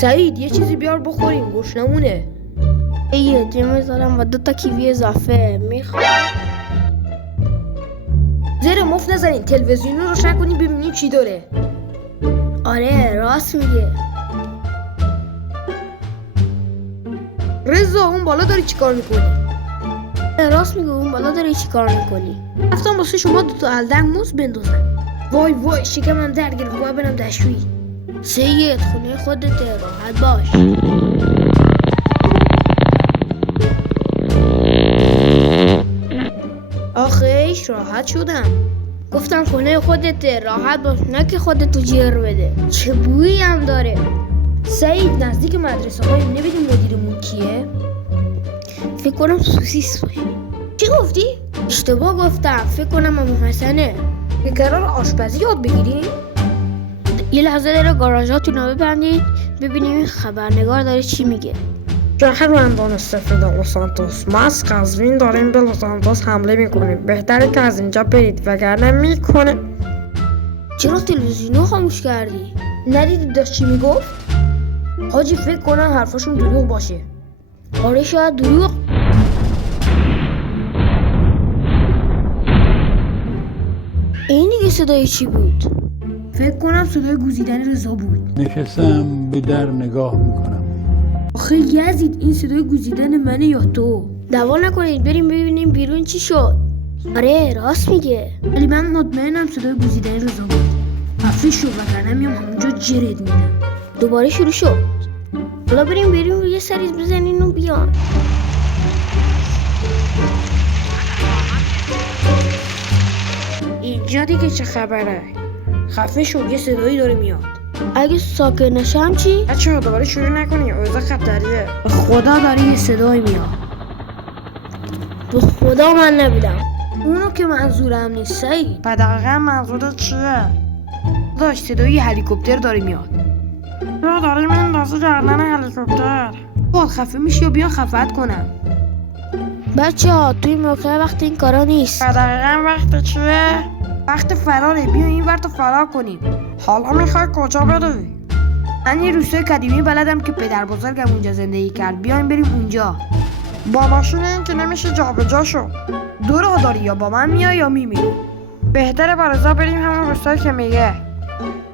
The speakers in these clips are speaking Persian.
سعید یه چیزی بیار بخوریم، گشنمونه. یه جمع دارم و 2 تا کیوی اضافه میخوام. زیر مفت نزنین، تلویزیون رو روشن کنین ببینین چی داره. آره راست میگه. رضا اون بالا داری چی کار میکنی؟ راست میگه، اون بالا داری چی کار میکنی؟ رفتم واسه شما 2 تا الدنگ موز بندازم. وای شکمم در گرفت، باید برم دشویی. سید خونه خودته، راحت باش. آخیش راحت شدم. گفتم خونه خودته، راحت باش، نه که خودتو جر بده. چه بویی هم داره. سعید نزدیک مدرسه های نمیدیم مدیرمون کیه؟ فکر کنم سوسیس باشه. چی گفتی؟ اشتباه گفتم، فکر کنم امام حسنه. که قرار آشپزی یاد بگیریم؟ یه لحظه داره گاراژاتون رو ببندید ببینیم این خبرنگار داره چی میگه. شهروندان استفاده لس سانتوس، ما از قزوین داریم به لس سانتوس حمله میکنیم. بهتره که از اینجا برید وگرنه میکنه. چرا تلویزیونو خاموش کردی؟ ندیدی داشت چی میگفت؟ حاجی فکر کنم حرفاشون دروغ باشه. آره شاید دروغ. این دیگه صدای چی بود؟ فکر کنم صدای گوزیدن رضا بود. نشستم به در نگاه میکنم. آخه یزید این صدای گوزیدن منه یا تو؟ دعوا نکنید، بریم ببینیم بیرون چی شد. آره راست میگه. ولی من مطمئنم صدای گوزیدن رضا بود. خفه شو وگرنه میام همونجا جرت میدم. دوباره شروع شد. حالا بریم بیرون یه سریز بزنین و بیان. اینجا دیگه چه خبره؟ خفه شو، یه صدایی داره میاد. اگه ساکت نشم چی؟ بچه‌ها دوباره شروع نکنی، اوضاع خطریه. به خدا داره یه صدایی میاد. به خدا من نبودم. اونو که منظورم نیست سعید. دقیقا منظورت چیه؟ داشت صدای هلیکوپتر داره میاد. را داریم میندازی گردن هلیکوپتر. باید خفه میشی یا بیا خفت کنم. بچه ها توی موقع وقت این کارا نیست. دقیقا وقت چیه؟ وقت فراره، بیا این ور تو فرار کنیم. حالا میخوای کجا بری؟ من یه روستای قدیمی بلدم که پدر بزرگم اونجا زندگی کرد. بیایم بریم اونجا. با ماشین این که نمیشه جابجا شو. دو راه داری، یا با من میای یا میمیری. بهتره با رضا بریم همون روستایی که میگه.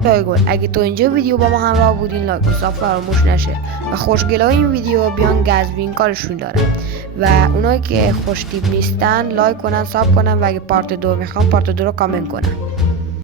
بگو اگه تو اینجا ویدیو با ما همراه بودین لایک و ساب فراموش نشه و خوشگلای این ویدیو بیان قزوین کارشون داره و اونایی که خوشتیپ نیستن لایک کنن، ساب کنن و اگه پارت 2 میخوان پارت 2 رو کامنت کنن.